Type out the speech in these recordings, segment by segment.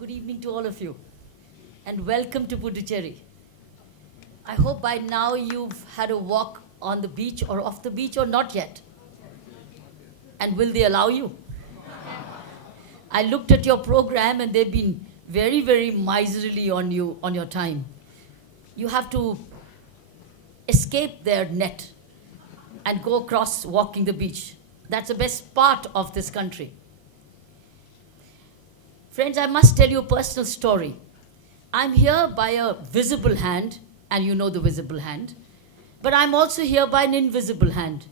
Good evening to all of you, and welcome to Puducherry. I hope by now you've had a walk on the beach or off the beach or not yet. And will they allow you? I looked at your program and they've been very, very miserly on you, on your time. You have to escape their net and go across walking the beach. That's the best part of this country. Friends, I must tell you a personal story. I'm here by a visible hand, and you know the visible hand, but I'm also here by an invisible hand.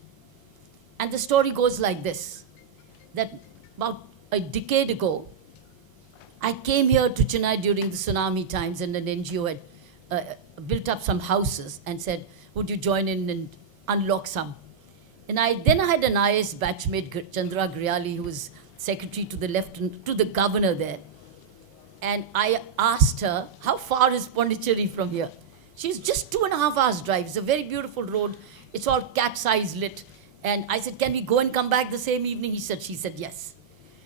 And the story goes like this, that about a decade ago, I came here to Chennai during the tsunami times, and an NGO had built up some houses and said, would you join in and unlock some? And then I had an IAS batchmate, Chandra Griali, who was secretary to the governor there. And I asked her, how far is Pondicherry from here? She's just 2.5 hours drive. It's a very beautiful road. It's all cat's eyes lit. And I said, can we go and come back the same evening? She said, yes.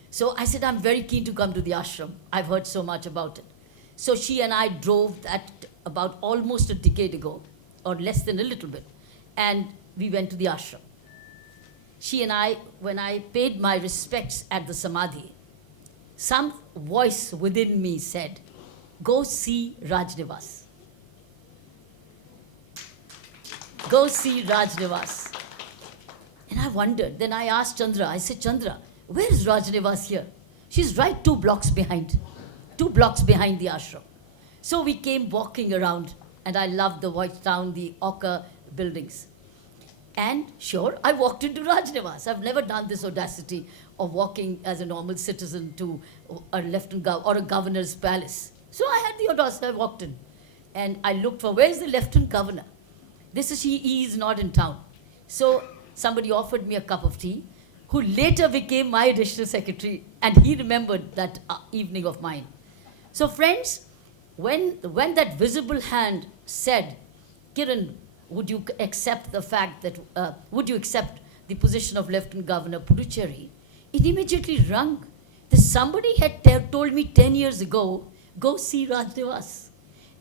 So I said, I'm very keen to come to the ashram. I've heard so much about it. So she and I drove that about almost a decade ago, or less than a little bit. And we went to the ashram. She and I, when I paid my respects at the Samadhi, some voice within me said, go see Rajnivas. Go see Rajnivas. And I wondered. Then I asked Chandra, I said, Chandra, where is Rajnivas here? She's right 2 blocks behind. 2 blocks behind the ashram. So we came walking around, and I loved the White Town, the Ochre buildings. And sure, I walked into Rajnivas. I've never done this audacity of walking as a normal citizen to a lieutenant or a governor's palace. So I had the audacity. I walked in, and I looked for, where's the lieutenant governor? He is not in town. So somebody offered me a cup of tea, who later became my additional secretary, and he remembered that evening of mine. So friends, when that visible hand said, Kiran, would you accept the fact that, would you accept the position of Lieutenant Governor Puducherry? It immediately rung that somebody had told me 10 years ago, go see Rajnivas.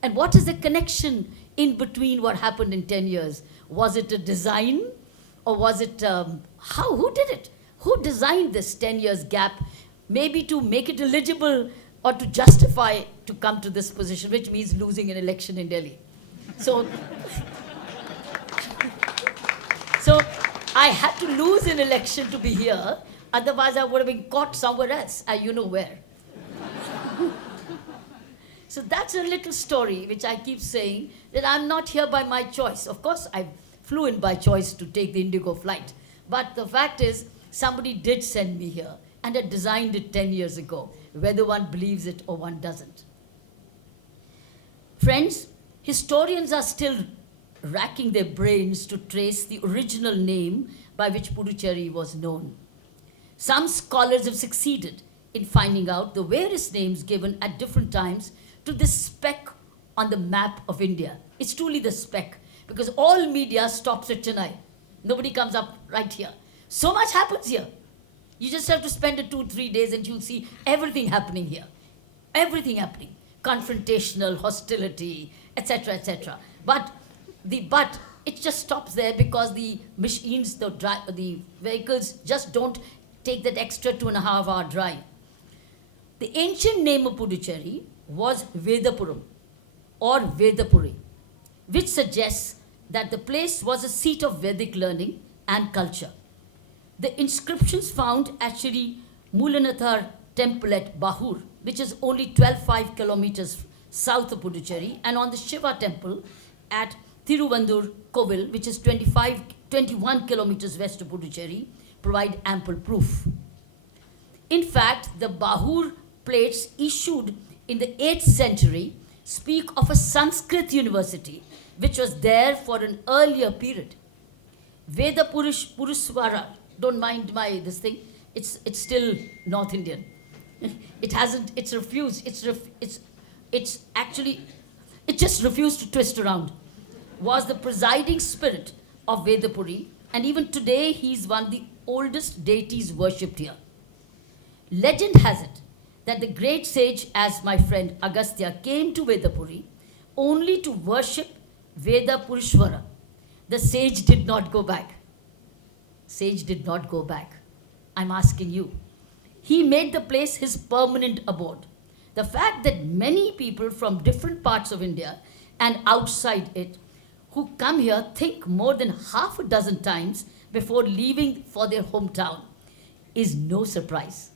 And what is the connection in between what happened in 10 years? Was it a design, or was it, who did it? Who designed this 10 years gap? Maybe to make it eligible or to justify to come to this position, which means losing an election in Delhi. So I had to lose an election to be here. Otherwise, I would have been caught somewhere else, you know where. So that's a little story which I keep saying, that I'm not here by my choice. Of course, I flew in by choice to take the Indigo flight. But the fact is, somebody did send me here and had designed it 10 years ago, whether one believes it or one doesn't. Friends, historians are still racking their brains to trace the original name by which Puducherry was known. Some scholars have succeeded in finding out the various names given at different times to this speck on the map of India. It's truly the speck, because all media stops at Chennai. Nobody comes up right here. So much happens here. You just have to spend 2-3 days and you'll see everything happening here. Everything happening. Confrontational, hostility, etc., etc. But it just stops there because the machines, the vehicles just don't take that extra 2.5 hour drive. The ancient name of Puducherry was Vedapuram or Vedapuri, which suggests that the place was a seat of Vedic learning and culture. The inscriptions found at Shri Mulanathar temple at Bahur, which is only 12.5 kilometers south of Puducherry, and on the Shiva temple at Thiruvandur Kovil, which is 21 kilometers west of Puducherry, provide ample proof. In fact, the Bahur plates issued in the 8th century speak of a Sanskrit university which was there for an earlier period. Veda Puruswara, don't mind this thing, it's still North Indian. It's refused, it just refused to twist around. Was the presiding spirit of Vedapuri, and even today he is one of the oldest deities worshipped here. Legend has it that the great sage, as my friend Agastya, came to Vedapuri only to worship Veda Purushvara. The sage did not go back. Sage did not go back. I'm asking you. He made the place his permanent abode. The fact that many people from different parts of India and outside it who come here think more than half a dozen times before leaving for their hometown is no surprise.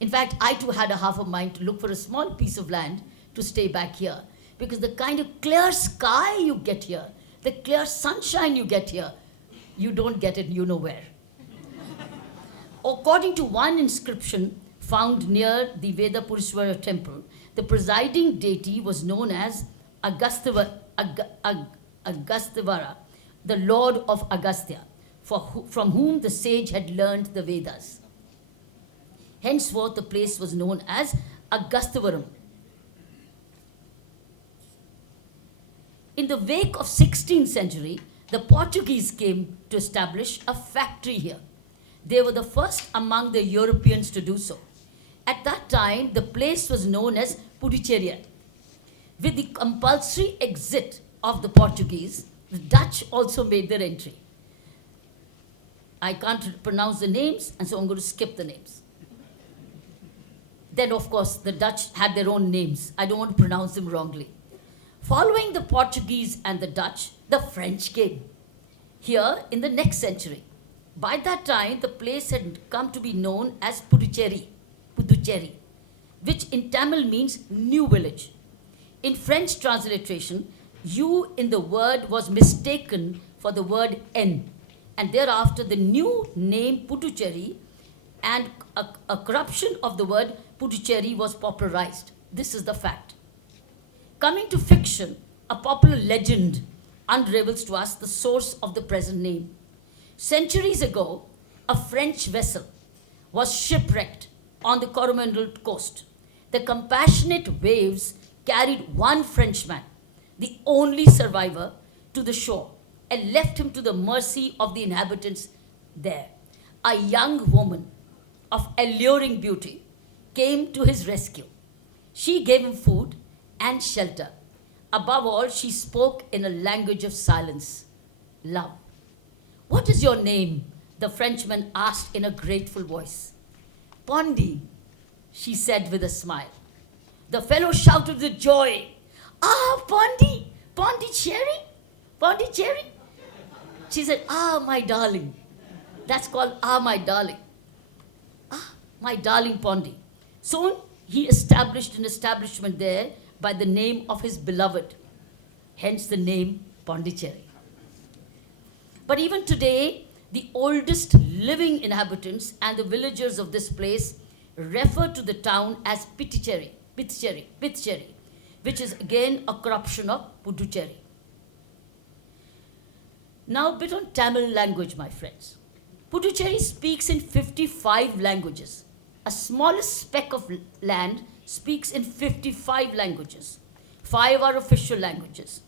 In fact, I too had a half a mind to look for a small piece of land to stay back here, because the kind of clear sky you get here, the clear sunshine you get here, you don't get it you know where. According to one inscription found near the Veda Purushvara temple, the presiding deity was known as Agasthavara, the lord of Agastya, from whom the sage had learned the Vedas. Henceforth, the place was known as Agastavaram. In the wake of 16th century, the Portuguese came to establish a factory here. They were the first among the Europeans to do so. At that time, the place was known as Puducherry. With the compulsory exit of the Portuguese, the Dutch also made their entry. I can't pronounce the names, and so I'm going to skip the names. Then, of course, the Dutch had their own names. I don't want to pronounce them wrongly. Following the Portuguese and the Dutch, the French came here in the next century. By that time, the place had come to be known as Puducherry, which in Tamil means new village. In French transliteration, U in the word was mistaken for the word N, and thereafter the new name Puducherry and a corruption of the word Puducherry was popularized. This is the fact. Coming to fiction, a popular legend unravels to us the source of the present name. Centuries ago, a French vessel was shipwrecked on the Coromandel coast. The compassionate waves carried one Frenchman, the only survivor, to the shore and left him to the mercy of the inhabitants there. A young woman of alluring beauty came to his rescue. She gave him food and shelter. Above all, she spoke in a language of silence, love. "What is your name?" the Frenchman asked in a grateful voice. "Pondi," she said with a smile. The fellow shouted with joy, "Ah, Pondi, Pondicherry, Pondicherry." She said, "Ah, my darling." That's called "Ah, my darling." "Ah, my darling Pondi." Soon he established an establishment there by the name of his beloved, hence the name Pondicherry. But even today, the oldest living inhabitants and the villagers of this place refer to the town as Puducherry, which is again a corruption of Puducherry. Now, a bit on Tamil language, my friends. Puducherry speaks in 55 languages. A smallest speck of land speaks in 55 languages. 5 are official languages.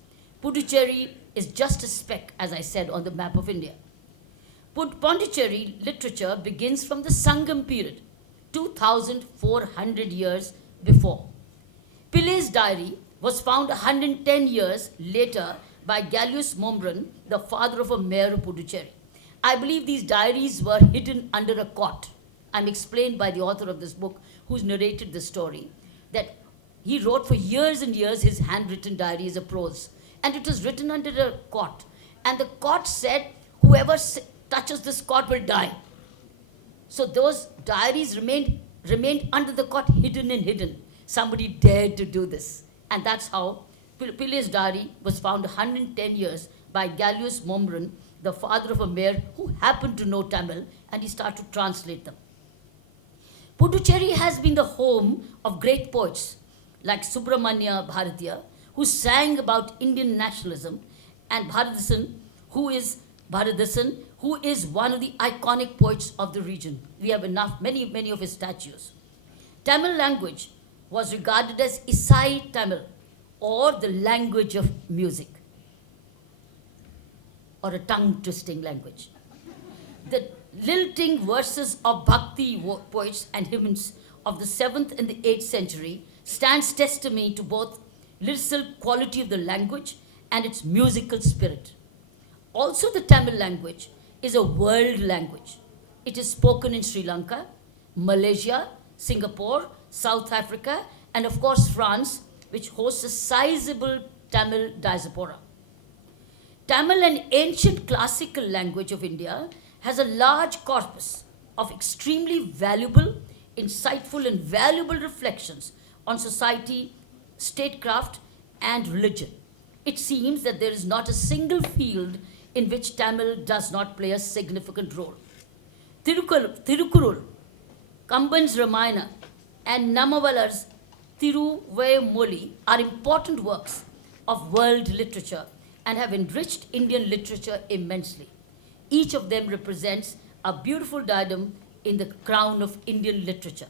Puducherry is just a speck, as I said, on the map of India. Pondicherry literature begins from the Sangam period, 2,400 years before. Pille's diary was found 110 years later by Gallus Momran, the father of a mayor of Puducherry. I believe these diaries were hidden under a cot. I'm explained by the author of this book, who's narrated the story, that he wrote for years and years his handwritten diary as a prose. And it was written under a cot. And the cot said, whoever touches this cot will die. So those diaries remained under the cot, hidden. Somebody dared to do this. And that's how Pille's diary was found 110 years by Gallus Momran, the father of a mayor who happened to know Tamil, and he started to translate them. Puducherry has been the home of great poets like Subramanya Bharatiya, who sang about Indian nationalism, and Bharadasan, who is one of the iconic poets of the region. We have many of his statues. Tamil language was regarded as Isai Tamil, or the language of music, or a tongue-twisting language. The lilting verses of Bhakti poets and hymns of the 7th and the 8th century stands testimony to both lyrical quality of the language and its musical spirit. Also, the Tamil language is a world language. It is spoken in Sri Lanka, Malaysia, Singapore, South Africa, and of course France, which hosts a sizable Tamil diaspora. Tamil, an ancient classical language of India, has a large corpus of extremely valuable, insightful, and valuable reflections on society, statecraft, and religion. It seems that there is not a single field in which Tamil does not play a significant role. Tirukkurul, Kamban's Ramayana, and Namavalar's Tiruvayamoli are important works of world literature and have enriched Indian literature immensely. Each of them represents a beautiful diadem in the crown of Indian literature.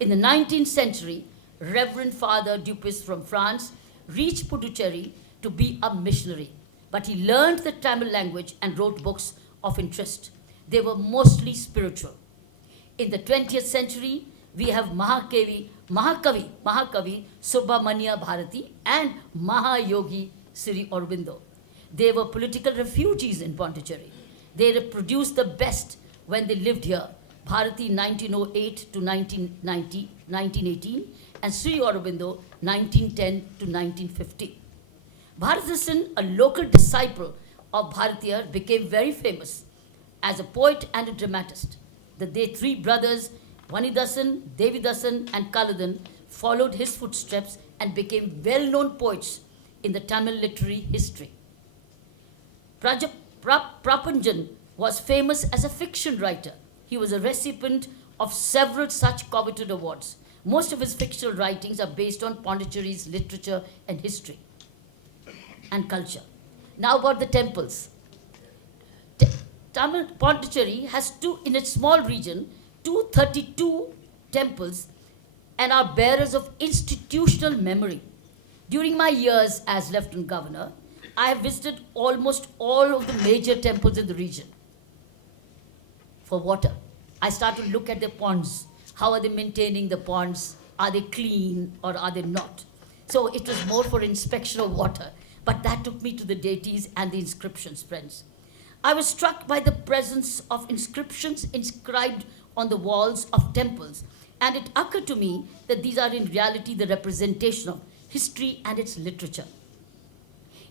In the 19th century, Reverend Father Dupuis from France reached Puducherry to be a missionary, but he learned the Tamil language and wrote books of interest. They were mostly spiritual. In the 20th century, we have Mahakavi Subramania Bharati and Mahayogi Sri Aurobindo. They were political refugees in Pondicherry. They produced the best when they lived here. Bharati 1908 to 1918, and Sri Aurobindo 1910 to 1950. Bharatidasan, a local disciple of Bharatiyar, became very famous as a poet and a dramatist. The three brothers, Vanidasan, Devidasan, and Kaladan, followed his footsteps and became well-known poets in the Tamil literary history. Prapanjan was famous as a fiction writer. He was a recipient of several such coveted awards. Most of his fictional writings are based on Pondicherry's literature and history and culture. Now about the temples. Tamil Pondicherry has in its small region, 232 temples and are bearers of institutional memory. During my years as Lieutenant Governor, I have visited almost all of the major temples in the region for water. I started to look at their ponds. How are they maintaining the ponds? Are they clean or are they not? So it was more for inspection of water, but that took me to the deities and the inscriptions, friends. I was struck by the presence of inscriptions inscribed on the walls of temples, and it occurred to me that these are in reality the representation of history and its literature.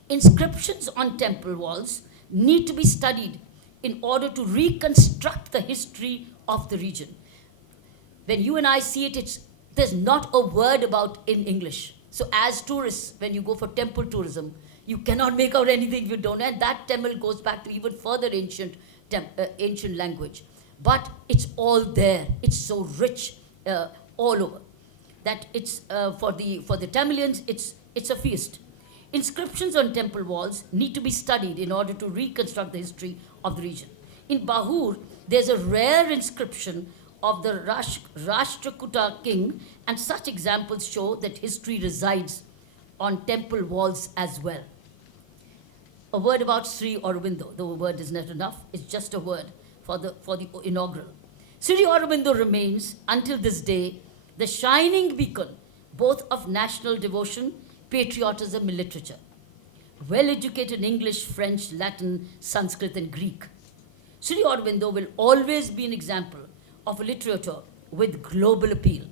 Inscriptions on temple walls need to be studied in order to reconstruct the history of the region. When you and I see it, there's not a word about in English. So as tourists, when you go for temple tourism, you cannot make out anything if you don't. And that Tamil goes back to even further ancient language. But it's all there. It's so rich all over that it's for the Tamilians, it's a feast. Inscriptions on temple walls need to be studied in order to reconstruct the history of the region. In Bahur, there's a rare inscription of the Rashtrakuta king, and such examples show that history resides on temple walls as well. A word about Sri Aurobindo. The word is not enough. It's just a word for the inaugural. Sri Aurobindo remains, until this day, the shining beacon both of national devotion, patriotism, and literature. Well-educated in English, French, Latin, Sanskrit, and Greek, Sri Aurobindo will always be an example of a literature with global appeal.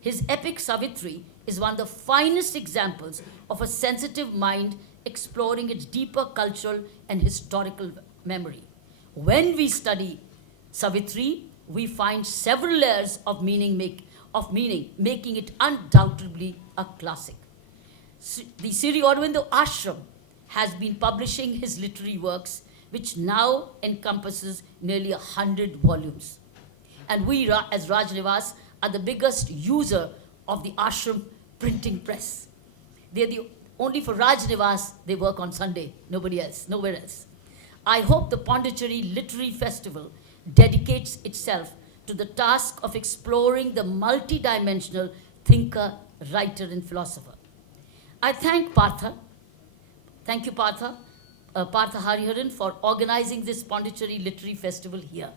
His epic Savitri is one of the finest examples of a sensitive mind exploring its deeper cultural and historical memory. When we study Savitri, we find several layers of meaning, making it undoubtedly a classic. The Sri Aurobindo Ashram has been publishing his literary works, which now encompasses nearly 100 volumes. And we, as Rajnivas, are the biggest user of the ashram printing press. Only for Rajnivas, they work on Sunday, nowhere else. I hope the Pondicherry Literary Festival dedicates itself to the task of exploring the multidimensional thinker, writer, and philosopher. I thank Partha. Thank you, Partha Hariharan, for organizing this Pondicherry Literary Festival here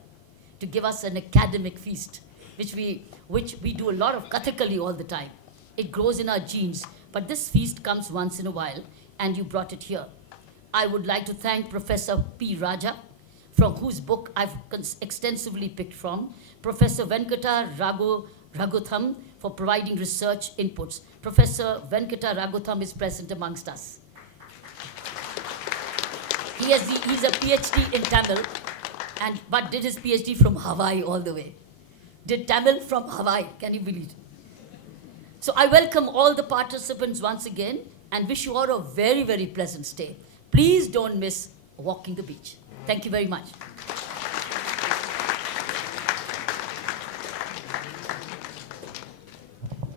to give us an academic feast. which we do a lot of Kathakali all the time. It grows in our genes, but this feast comes once in a while, and you brought it here. I would like to thank Professor P. Raja, from whose book I've extensively picked from, Professor Venkata Raghutham for providing research inputs. Professor Venkata Raghutham is present amongst us. He's a PhD in Tamil, but did his PhD from Hawaii all the way. Did Tamil from Hawaii, can you believe it? So I welcome all the participants once again and wish you all a very, very pleasant stay. Please don't miss walking the beach. Thank you very much.